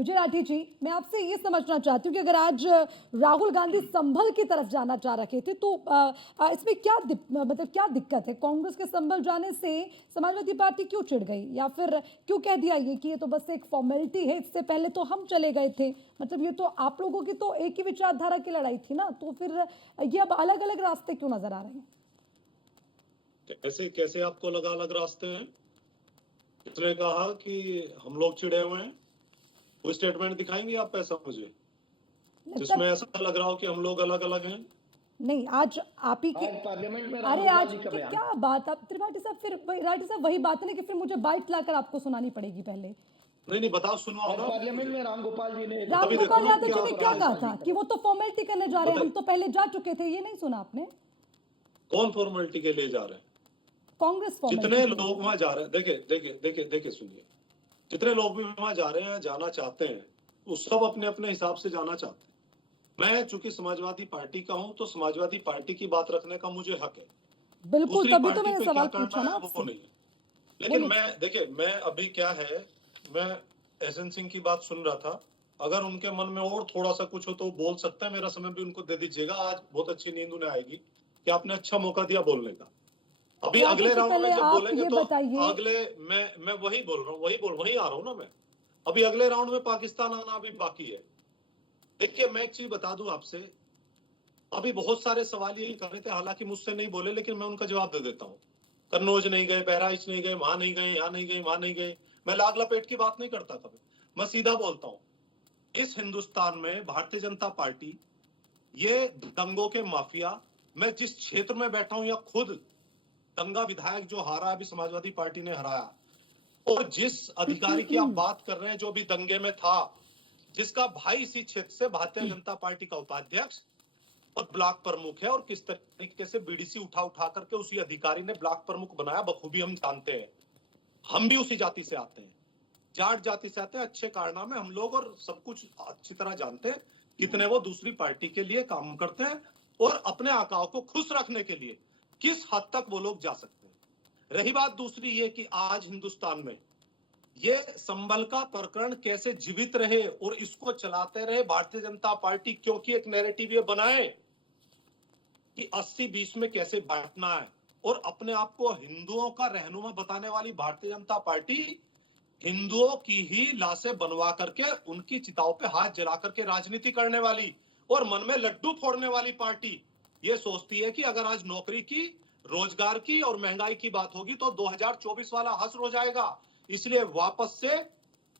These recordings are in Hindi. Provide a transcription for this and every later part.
विजय राठी जी, मैं आपसे ये समझना चाहती हूँ कि अगर आज राहुल गांधी संभल की तरफ जाना चाह रहे थे तो इसमें क्या मतलब क्या दिक्कत है? कांग्रेस के संभल जाने से समाजवादी पार्टी क्यों चिढ़ गई, या फिर क्यों कह दिया ये कि ये तो बस एक फॉर्मेलिटी है, इससे पहले तो हम चले गए थे? मतलब ये तो आप लोगों की तो एक ही विचारधारा की लड़ाई थी ना, तो फिर ये अब अलग अलग रास्ते क्यों नजर आ रहे हैं? कैसे कैसे आपको लगा अलग रास्ते हैं? किसने कहा कि हम लोग चिड़े हुए हैं? कोई स्टेटमेंट दिखाएंगे आप ऐसा मुझे जिसमें ऐसा लग रहा हो कि हम लोग अलग अलग हैं? नहीं, आज आप ही की पार्लियामेंट में अरे आज का की क्या बात, आप त्रिपाठी साहब फिर राठी साहब वही बात है ना कि फिर मुझे बाइट लाकर आपको सुनानी पड़ेगी पहले। नहीं बताओ, सुनवाओ ना। पार्लियामेंट में राम गोपाल जी ने यादव जी ने क्या कहा था कि वो तो फॉर्मेलिटी करने जा रहे हैं, हम तो पहले जा चुके थे, ये नहीं सुना आपने? कौन फॉर्मेलिटी के लिए जा रहे हैं? कांग्रेस जितने लोग वहां जा रहे हैं, देखे सुनिए, जितने लोग भी वहां जा रहे हैं, जाना चाहते हैं, वो सब अपने अपने हिसाब से जाना चाहते हैं। मैं चूंकि समाजवादी पार्टी का हूं तो समाजवादी पार्टी की बात रखने का मुझे हक है। बिल्कुल, तभी तो मैंने सवाल पूछा ना वो नहीं है। लेकिन मैं अभी क्या है, मैं एसएन सिंह की बात सुन रहा था। अगर उनके मन में और थोड़ा सा कुछ हो तो बोल सकता है, मेरा समय भी उनको दे दीजिएगा। आज बहुत अच्छी नींद उन्हें आएगी कि आपने अच्छा मौका दिया बोलने का। अभी अगले राउंड में जब बोलेंगे तो अगले मैं वही बोल रहा हूँ, वही आ रहा हूँ ना मैं। अभी अगले राउंड में पाकिस्तान आना अभी बाकी है। देखिए, मैं एक चीज बता दूं आपसे, अभी बहुत सारे सवाल यही कर रहे थे, हालांकि मुझसे नहीं बोले, लेकिन मैं उनका जवाब दे देता हूँ। कन्नौज नहीं गए, बहराइच नहीं गए, वहां नहीं गए, यहाँ नहीं गए, वहां नहीं गए। मैं लाग लपेट की बात नहीं करता कभी, मैं सीधा बोलता हूँ। इस हिंदुस्तान में भारतीय जनता पार्टी, ये दंगों के माफिया, मैं जिस क्षेत्र में बैठा हूं, या खुद दंगा विधायक जो हारा अभी समाजवादी पार्टी ने हराया, और जिस अधिकारी की आप बात कर रहे हैं जो भी दंगे में था, जिसका भाई इसी क्षेत्र से भारतीय जनता पार्टी का उपाध्यक्ष और ब्लॉक प्रमुख है, और किस तरीके से बीडीसी उठा उठा करके उसी अधिकारी ने ब्लॉक प्रमुख बनाया, बखूबी हम जानते हैं। हम भी उसी जाति से आते हैं, जाट जाति से आते हैं, अच्छे कारनामे हम लोग और सब कुछ अच्छी तरह जानते हैं कितने वो दूसरी पार्टी के लिए काम करते हैं, और अपने आकाओं को खुश रखने के लिए किस हद तक वो लोग जा सकते हैं। रही बात दूसरी ये कि आज हिंदुस्तान में ये संभल का प्रकरण कैसे जीवित रहे और इसको चलाते रहे भारतीय जनता पार्टी, क्योंकि एक नैरेटिव ये बनाए कि 80-20 में कैसे बांटना है, और अपने आप को हिंदुओं का रहनुमा बताने वाली भारतीय जनता पार्टी हिंदुओं की ही लाशें बनवा करके उनकी चिताओं पे हाथ जला करके राजनीति करने वाली और मन में लड्डू फोड़ने वाली पार्टी ये सोचती है कि अगर आज नौकरी की, रोजगार की और महंगाई की बात होगी तो 2024 वाला हश्र हो जाएगा। इसलिए वापस से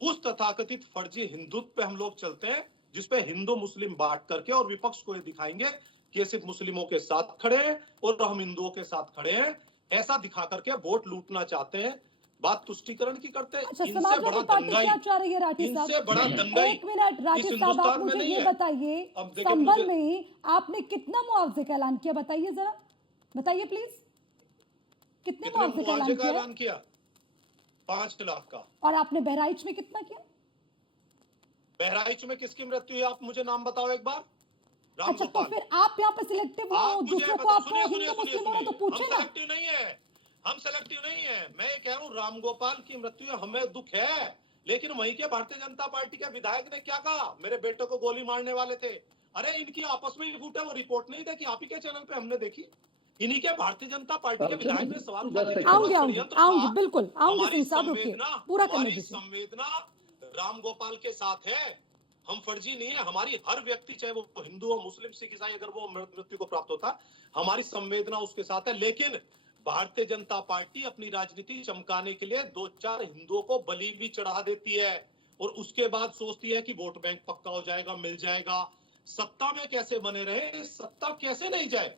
उस तथाकथित फर्जी हिंदुत्व पे हम लोग चलते हैं, जिसपे हिंदू मुस्लिम बांट करके, और विपक्ष को ये दिखाएंगे कि ये सिर्फ मुस्लिमों के साथ खड़े हैं और हम हिंदुओं के साथ खड़े हैं, ऐसा दिखा करके वोट लूटना चाहते हैं। बात तुष्टीकरण की करते हैं। अच्छा, समाजवादी पार्टी क्या चाह रही है राठी साहब? इनसे बड़ा दंगाई एक मिनट राठी साहब, आप मुझे ये बताइए, संभल में आपने कितना मुआवजे का ऐलान किया? बताइए जरा, बताइए प्लीज, कितने मुआवजे का ऐलान किया? 5 लाख का। और आपने बहराइच में कितना किया? बहराइच में किसकी मृत्यु हुई, आप मुझे नाम बताओ एक बार। अच्छा, तो फिर आप यहाँ पे सिलेक्टिव हो, दूसरों को आप हिंदू मुस्लिम हो तो पूछे ना। सिलेक्टिव नहीं है, हम सिलेक्टिव नहीं है। मैं ये कह रहा हूँ राम गोपाल की मृत्यु हमें दुख है, लेकिन वहीं के भारतीय जनता पार्टी के विधायक ने क्या कहा, मेरे बेटे को गोली मारने वाले थे। अरे इनकी आपस में फूटे, वो रिपोर्ट नहीं देखी आप ही के चैनल पे हमने देखी। इन्हीं के भारतीय जनता पार्टी के विधायक ने सवाल आऊंगी बिल्कुल आऊंगी, पूरा हमारी संवेदना राम गोपाल के साथ है, हम फर्जी नहीं है। हमारी हर व्यक्ति, चाहे वो हिंदू हो, मुस्लिम, सिख, ईसाई, अगर वो मृत्यु को प्राप्त होता, हमारी संवेदना उसके साथ है। लेकिन भारतीय जनता पार्टी अपनी राजनीति चमकाने के लिए 2-4 हिंदुओं को बलि भी चढ़ा देती है, और उसके बाद सोचती है कि वोट बैंक पक्का हो जाएगा, मिल जाएगा। सत्ता में कैसे बने रहे, सत्ता कैसे नहीं जाए।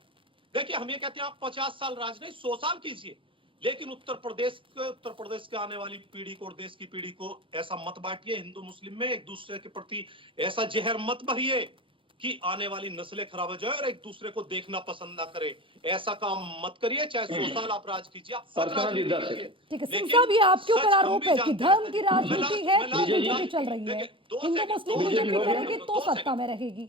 देखिए, हम ये कहते हैं आप 50 साल राज नहीं, 100 साल कीजिए, लेकिन उत्तर प्रदेश के आने वाली पीढ़ी को और देश की पीढ़ी को ऐसा मत बांटिए हिंदू मुस्लिम में, एक दूसरे के प्रति ऐसा जहर मत भरिए कि आने वाली नस्लें खराब हो जाए और एक दूसरे को देखना पसंद ना करे। ऐसा काम मत करिए, चाहे 100 साल आप राज कीजिए, आप सब राजनीति कीजिए। ठीक है, सिंह साहब, ये आपके ऊपर आरोप है कि धर्म की राजनीति है तो बीजेपी चल रही है, हिंदू मुस्लिम बीजेपी करेगी तो सत्ता में रहेगी।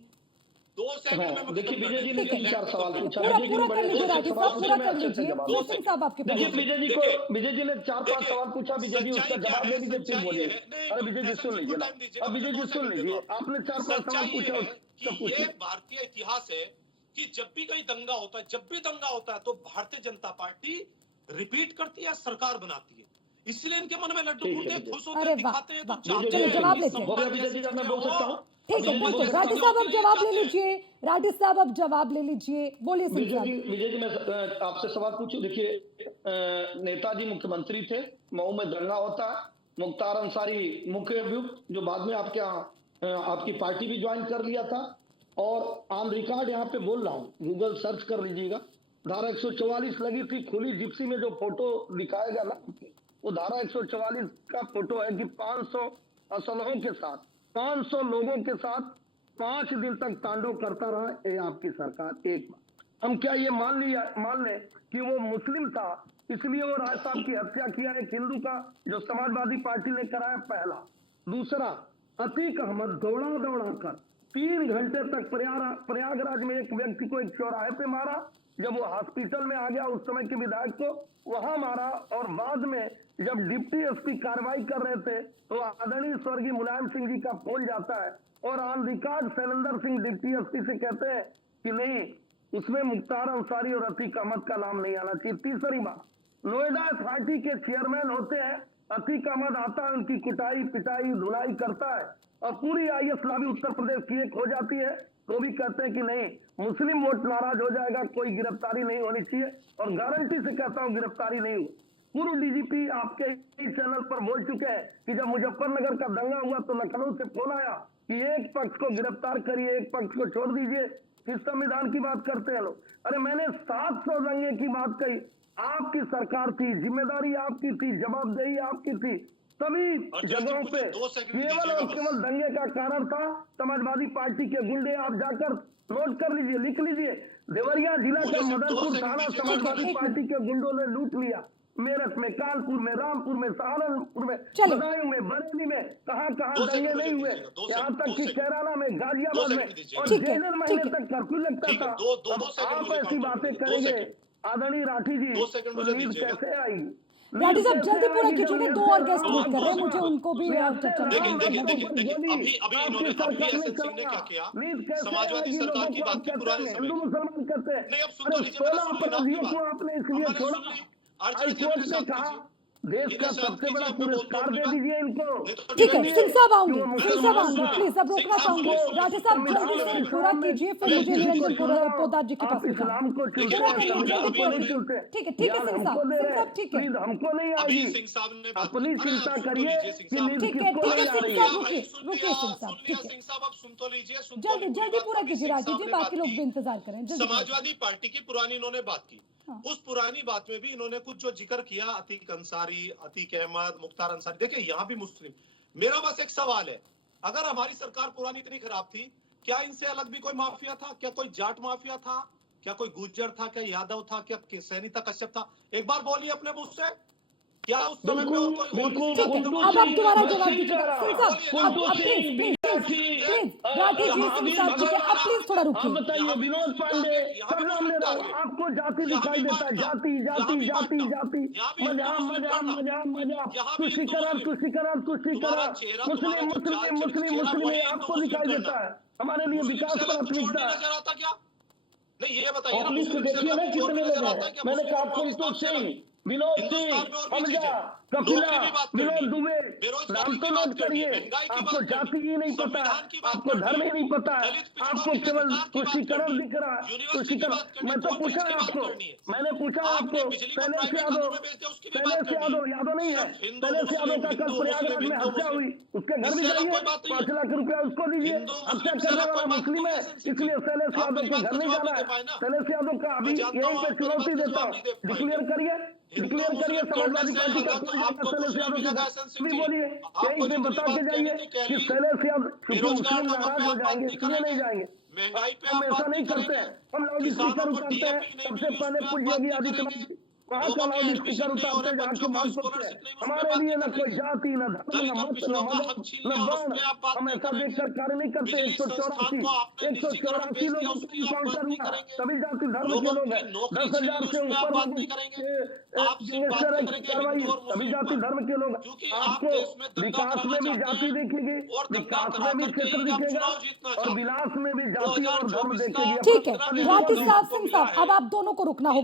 2 सेकंड में हाँ, मैं देखिए खत्म विजय जी ने करने तीन चार सवाल पूछा। पूरा विजय जी पूरा ने कर बड़े लीजिए अच्छे राठी सवाल साहब, पूछे, पूरा मैं कर अच्छे अच्छे लीजिए। जवाब सिंह दूंगा। साहब आपके पास देखिए है। विजय जी को, विजय जी ने 4-5 सवाल पूछा, विजय जी उसका सच्चाई क्या जवाब है, ले लीजिए फिर सच्चाई बोलिए। है नहीं, अरे विजय जी एहसन सुन सिंह लीजिए को ना, टाइम दीजिएगा, अब मुझे विजय 2 जी सुन सेकंड दे दो लीजिए, आप। आपने 4-5 सवाल सच्चाई पूछा, है उसका कि ये पूछिए। भारतीय इतिहास है कि जब भी कहीं दंगा होता है, जब भी दंगा होता है तो भारतीय जनता पार्टी रिपीट करती है, सरकार बनाती है। इसलिए इनके मन में लड्डू ठीक है फूटते हैं, विजय। खुश होते अरे हैं, वाह दिखाते हैं, तो वाह, विजय चाहते चलिए जी हैं जवाब कि लेते हैं। हो गया संभल विजय जैसी जी, अब मैं चीजें बोल सकता हो। हूँ? ठीक है विजय जी बिल्कुल, बोल सकता राठी हूँ? साहब अब ये जवाब ले चाहते हैं। लीजिए। राठी साहब अब जवाब ले लीजिए, बोलिए सिंह विजय साहब। जी, विजय जी मैं आपसे सवाल पूछूं? देखिए नेताजी मुख्यमंत्री थे, मऊ में दंगा होता है, मुख्तार अंसारी मुख्य अभियुक्त, जो बाद में आपके यहाँ आपकी पार्टी भी ज्वाइन कर लिया था, और ऑन रिकॉर्ड यहाँ पे बोल रहा हूँ, गूगल सर्च कर लीजिएगा, धारा 144 लगी थी, खुली जिप्सी में जो फोटो दिखाया गया ना, वो धारा 144 का फोटो है कि 500 असलहों के साथ, 500 लोगों के साथ 5 दिन तक तांडव करता रहा ये आपकी सरकार। एक बात हम क्या ये मान लें कि वो मुस्लिम था इसलिए वो राय साहब की हत्या किया, एक हिंदू का, जो समाजवादी पार्टी ने कराया, पहला। दूसरा, अतीक अहमद दौड़ा कर 3 घंटे तक प्रयागराज में एक व्यक्ति को एक चौराहे पे मारा, जब वो हॉस्पिटल में आ गया उस समय के विधायक को वहां मारा, और बाद में जब डिप्टी एसपी कार्रवाई कर रहे थे तो आदरणीय स्वर्गीय मुलायम सिंह जी का फोन जाता है, और on record Shailendra Singh deputy SP से कहते हैं कि नहीं, उसमें मुख्तार अंसारी और अतीक अहमद का नाम नहीं आना चाहिए। तीसरी बात, नोएडा अथॉरिटी के चेयरमैन होते हैं, अतीक अहमद आता है, उनकी कुटाई पिटाई धुलाई करता है, और पूरी आईएस लॉबी उत्तर प्रदेश की एक हो जाती है, तो भी कहते हैं कि नहीं, मुस्लिम वोट नाराज हो जाएगा, कोई गिरफ्तारी नहीं होनी चाहिए, और गारंटी से कहता हूं गिरफ्तारी नहीं हुई। पूर्व डीजीपी आपके चैनल पर बोल चुके हैं कि जब मुजफ्फरनगर का दंगा हुआ तो लखनऊ से फोन आया कि एक पक्ष को गिरफ्तार करिए, एक पक्ष को छोड़ दीजिए, किस संविधान की बात करते हैं लोग। अरे मैंने 700 दंगे की बात कही, आपकी सरकार थी, जिम्मेदारी आपकी थी, जवाबदेही आपकी थी, सभी जगहों पे केवल और केवल दंगे का कारण था समाजवादी पार्टी के गुंडे। आप जाकर नोट कर लीजिए, लिख लीजिए, देवरिया जिला का मदनपुर थाना समाजवादी पार्टी के गुंडों ने लूट लिया, मेरठ में, कानपुर में, रामपुर में, सहारनपुर में, बदायूं में, बरेली में, कहाँ दंगे नहीं हुए, यहाँ तक कि कैराना में, गाजियाबाद में, और डेढ़ महीने तक कर्फ्यू लगता था। आप ऐसी बातें करेंगे आदरणीय राठी जी, नींद कैसे आएगी? राठी साहब जल्दी पूरा कीजिए, 2 और गेस्ट वेट कर रहे हैं, मुझे उनको भी चर्चा देखिए करना है। अभी एहसन सिंह ने क्या किया, समाजवादी सरकार की बात की, पुराने समय हिंदू मुसलमान कहते हैं। नहीं, अब सुन तो लीजिए, मेरा संविधान की बात। आपने इसलिए हमारे छोड़ा, सुन ली, हाईकोर्ट ने कहा देश का सबसे बड़ा पुरस्कार दे दीजिए इनको। ठीक है, सिंह साहब आऊंगी, सिंह साहब आऊंगी, प्लीज अब रोकना चाहूंगी। राठी साहब जल्दी से पूरा कीजिए, फिर मुझे निरंजन पोदार जी के पास इस्लाम को चुनते पूरा हैं, कीजिए, संविधान जल्दी को पूरा नहीं कीजिए। चुनते। ठीक है सिंह साहब ठीक है, नींद हमको नहीं अभी आएगी, सिंह साहब ने बात अपनी अरे चिंता आप सुन तो करिए लीजिए सिंह कि साहब। नींद ठीक है, किसको ठीक है, नहीं आ सिंह रही साहब, है। रुकिए, सुन रुकिए लिया, सिंह साहब, सुन लिया ठीक है। सिंह साहब, अब सुन तो लीजिए, सुन तो जल्दी लीजिए, जल्दी बात पूरा अभी कीजिए सिंह राठी साहब जी, ने बाकी बात लोग की। भी इंतजार करें, जल्दी कीजिए। समाजवादी पार्टी की पुरानी इन्होंने बात की, हाँ। उस पुरानी बात में भी इन्होंने कुछ जो जिक्र किया, अतीक अंसारी, अतीक अहमद, मुख्तार अंसारी, देखिए यहाँ भी मुस्लिम। मेरा बस एक सवाल है, अगर हमारी सरकार पुरानी इतनी खराब थी, क्या इनसे अलग भी कोई माफिया था? क्या कोई जाट माफिया था? क्या कोई गुज्जर था? क्या यादव था? क्या सैनी था, कश्यप था? एक बार बोलिए अपने मुंह से, क्या उस समय में और कोई और बिल्कुल, किसी ठीक है, को अब आप दोबारा जवाब दीजिएगा बिल्कुल, सिंह साहब, अब प्लीज प्लीज राठी जी, सिंह साहब ठीक है, अब प्लीज थोड़ा आप रुकिए। बताइए, विनोद पांडे सब नाम ले रहा हूँ, आपको जाति दिखाई देता है, जाति जाति जाति जाति, मजाक मजाक मजाक मजाक, तुष्टिकरण तुष्टिकरण तुष्टिकरण, मुस्लिम मुस्लिम मुस्लिम मुस्लिम, ये आपको दिखाई देता है, हमारे लिए विकास प्राथमिकता है। नजर आता क्या? नहीं ये बताइए ना, आप लिस्ट मुस्लिम से देखिए ना अलग और भी कितने नजर लोग आता है हैं। क्या? मैंने मुस्लिम कहा और पाकिस्तान कुलदीप से अलग? सिंह, विनोद हिंदुस्तान सिंह, में और भी हमजा, चीजें, कपिला, नौकरी की बात करनी विनोद है, दुबे, बेरोजगारी नाम की तो बात नोट करनी है, करिए। महंगाई की आपको बात जाति करनी ही है, नहीं पता है, संविधान की बात आपको करनी धर्म है, ही नहीं पता है, दलित पिछड़ा आपको वर्ग केवल अधिकार की बात तुष्टिकरण करनी है, दिख रहा है, यूनिवर्सिटी की तुष्टिकरण। बात करनी है, मैं तो कॉलेज पूछा की बात आपको, करनी है। मैंने पूछा आपने आपको, बिजली को शैलेश प्राइवेट यादव, धंधों में बेच दिया, उसकी भी बात शैलेश करनी यादव है। यादव नहीं है, सिर्फ हिंदू शैलेश यादव मुस्लिम, का कल हिंदू प्रयागराज मुस्लिम, में हिंदू हत्या हुई, मुस्लिम, उसके घर भी इससे अलग जाइए, कोई बात नहीं 5 है। लाख रुपया उसको दीजिए। हिंदू हत्या मुस्लिम से करने अलग वाला कोई बात मुस्लिम है, नहीं है, इसलिए शैलेश आप यादव मेरी के बात घर का नहीं जवाब जाना नहीं दे है। पाए ना। शैलेश यादव का अभी मैं जानता यहीं हूँ पे आप मेरी चुनौती बात का देता जवाब हूँ, नहीं दे पाएंगे। डिक्लेयर करिए, हिंदू डिक्लेयर करिए, मुस्लिम करने समाजवादी से पार्टी का अलग कोई जाएगा आपको शैलेश कुछ नहीं यादव के मिलेगा, घर, एहसन सिंह भी जी। बोलिए, आपको यहीं पे जितनी बता बात के कहनी जाइए थी कह कि ली। शैलेश यादव, क्योंकि बेरोजगार मुस्लिम लोगों नाराज पे हो आप बात जाएंगे, नहीं इसलिए नहीं करेंगे, जाएंगे। महंगाई पे हम आप ऐसा बात नहीं नहीं करते करेंगे, हैं, हम लाउड किसानों स्पीकर को उठाते हैं, डीएपी नहीं सबसे मिलेगी, पहले उसमें आप पूज्य बात योगी नहीं आदित्यनाथ करेंगे। जी, वहाँ लोगों का के लाउड एडमिशन स्पीकर नहीं हो उतारते रहे, हैं बच्चों आपके को मंच पर स्कॉलरशिप नहीं, उसमें हमारे बात लिए नहीं न कर कोई रहे। जाति न धर्म न दलित और मत न पिछड़ों का मदद हक छीन न लिया और वर्ण, उसमें आप बात हम नहीं ऐसा करेंगे। देखकर कार्य नहीं करते। बिजली संस्थान को आपने एक सौ निजीकरण चौरासी भेज दिया, लोगों को उसकी आप बात इनकाउंटर नहीं हुआ, करेंगे। सभी जाति धर्म के लोगों लोग की हैं। नौकरी 10,000 छीन ली, से उसमें आप ऊपर बात लोगों नहीं करेंगे। आप सिर्फ बात गैंगस्टर करेंगे कार्रवाई, हिंदू और सभी मुस्लिम जाति पर, धर्म के लोग। क्योंकि आप आपको देश में दंगा विकास कराना में भी चाहते जाति हैं देखेगी, और दंगा विकास करा में भी करके क्षेत्र ही आप दिखेगा चुनाव जीतना और चाहते हैं। विलास में भी जाति और धर्म 2024 का देखेगी। ठीक है, जितना भी राठी अनुभव साहब हमको सिंह मिला साहब, है अब आप दोनों को रुकना होगा।